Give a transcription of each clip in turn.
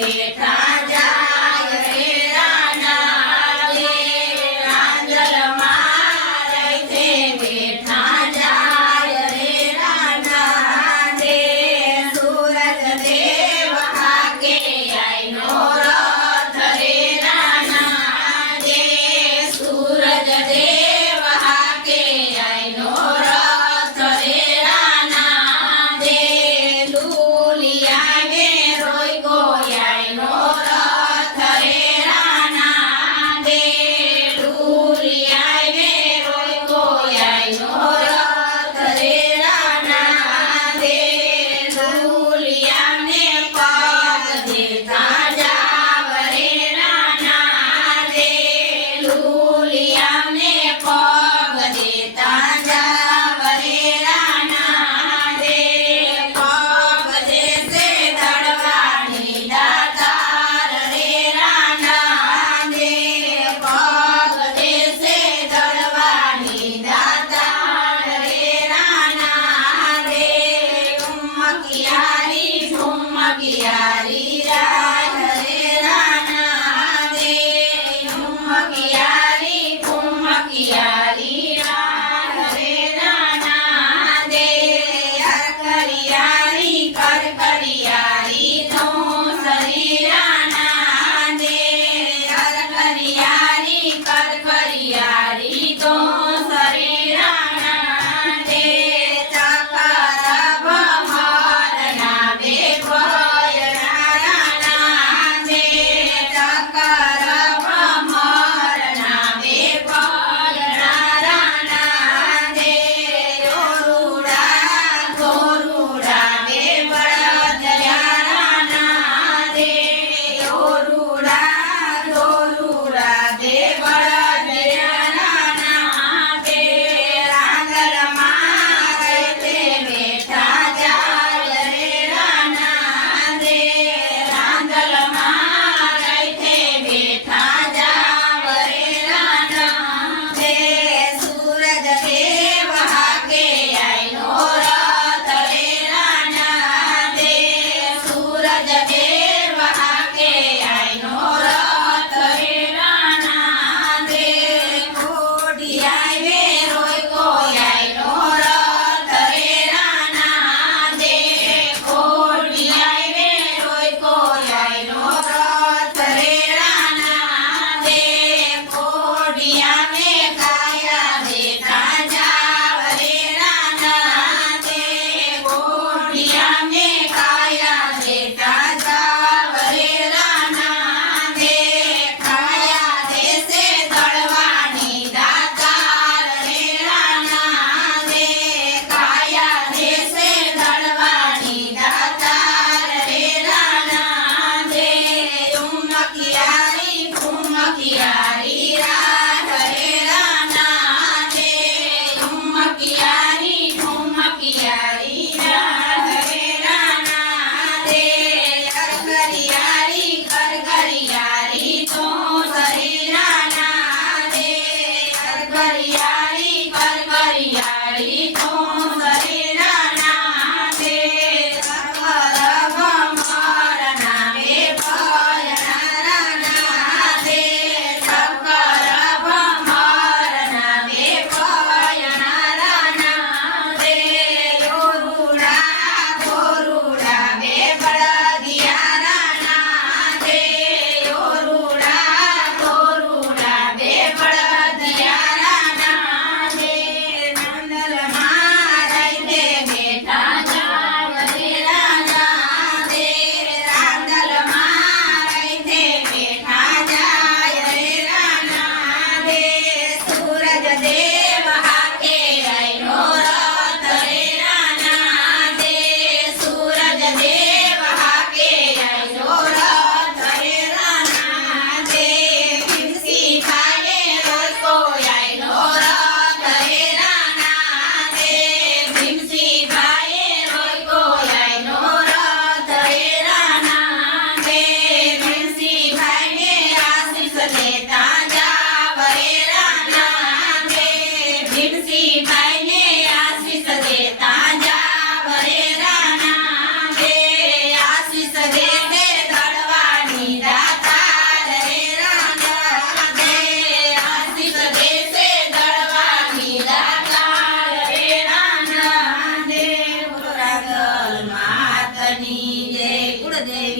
Amen.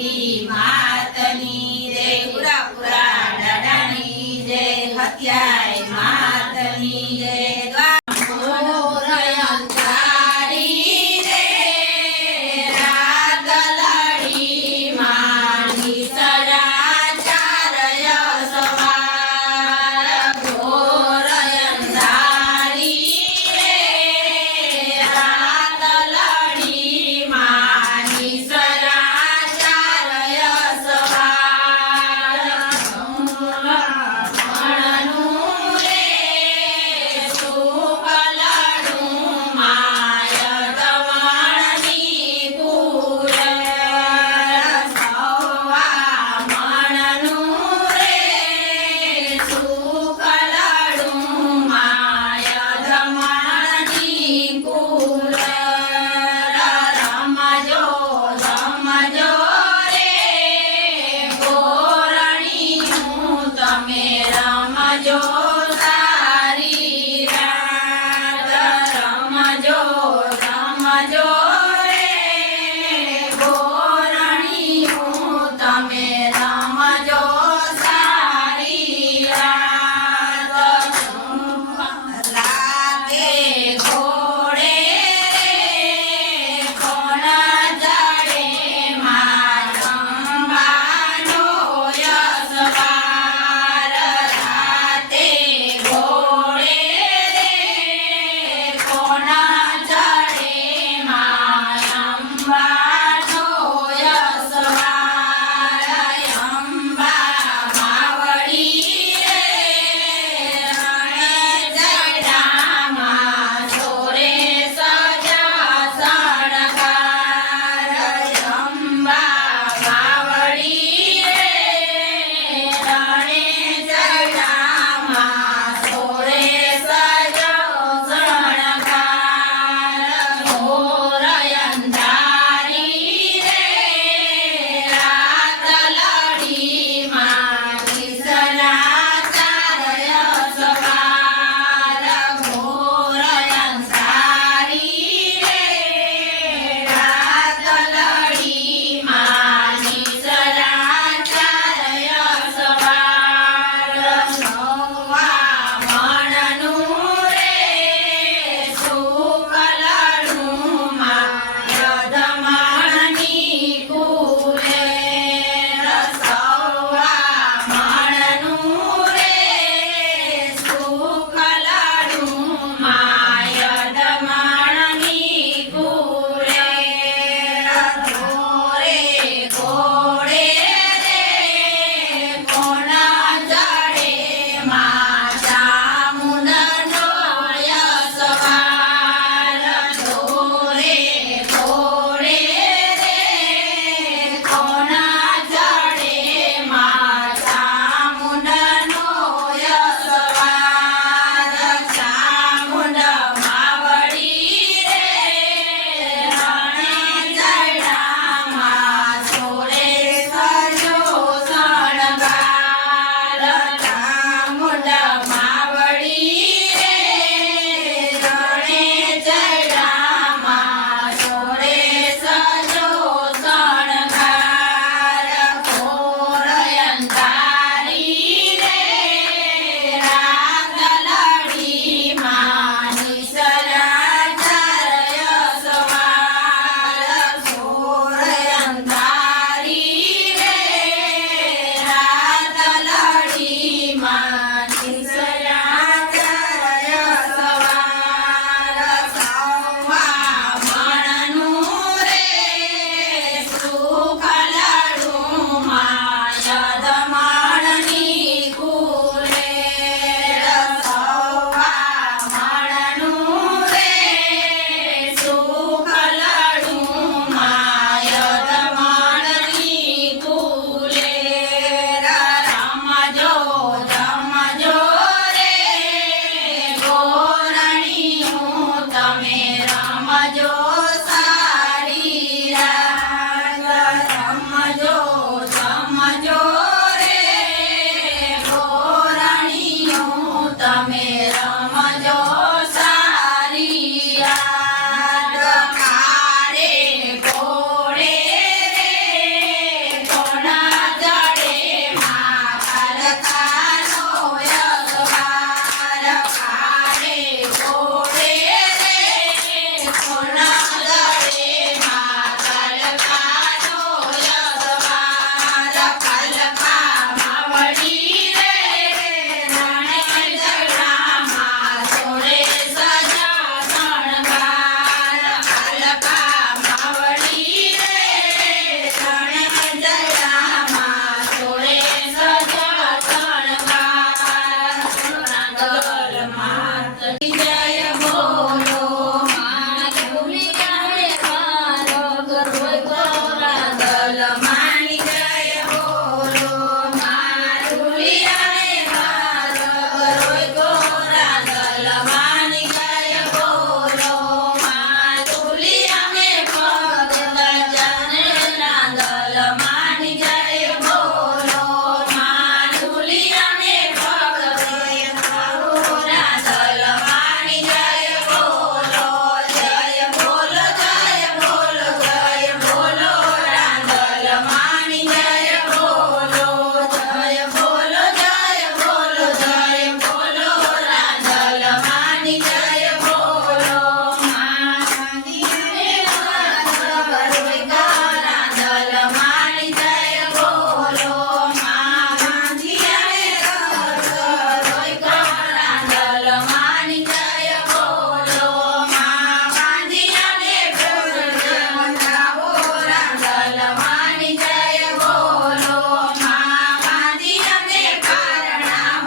ધરતી માતની રે પુરા પુરા દાદાની જય હત્યાય માતની જય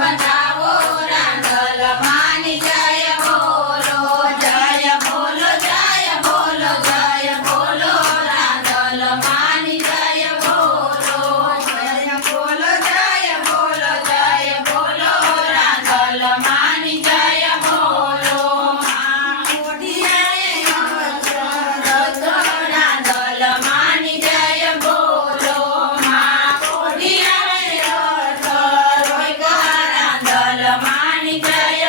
Ramadan. Johnny Guy.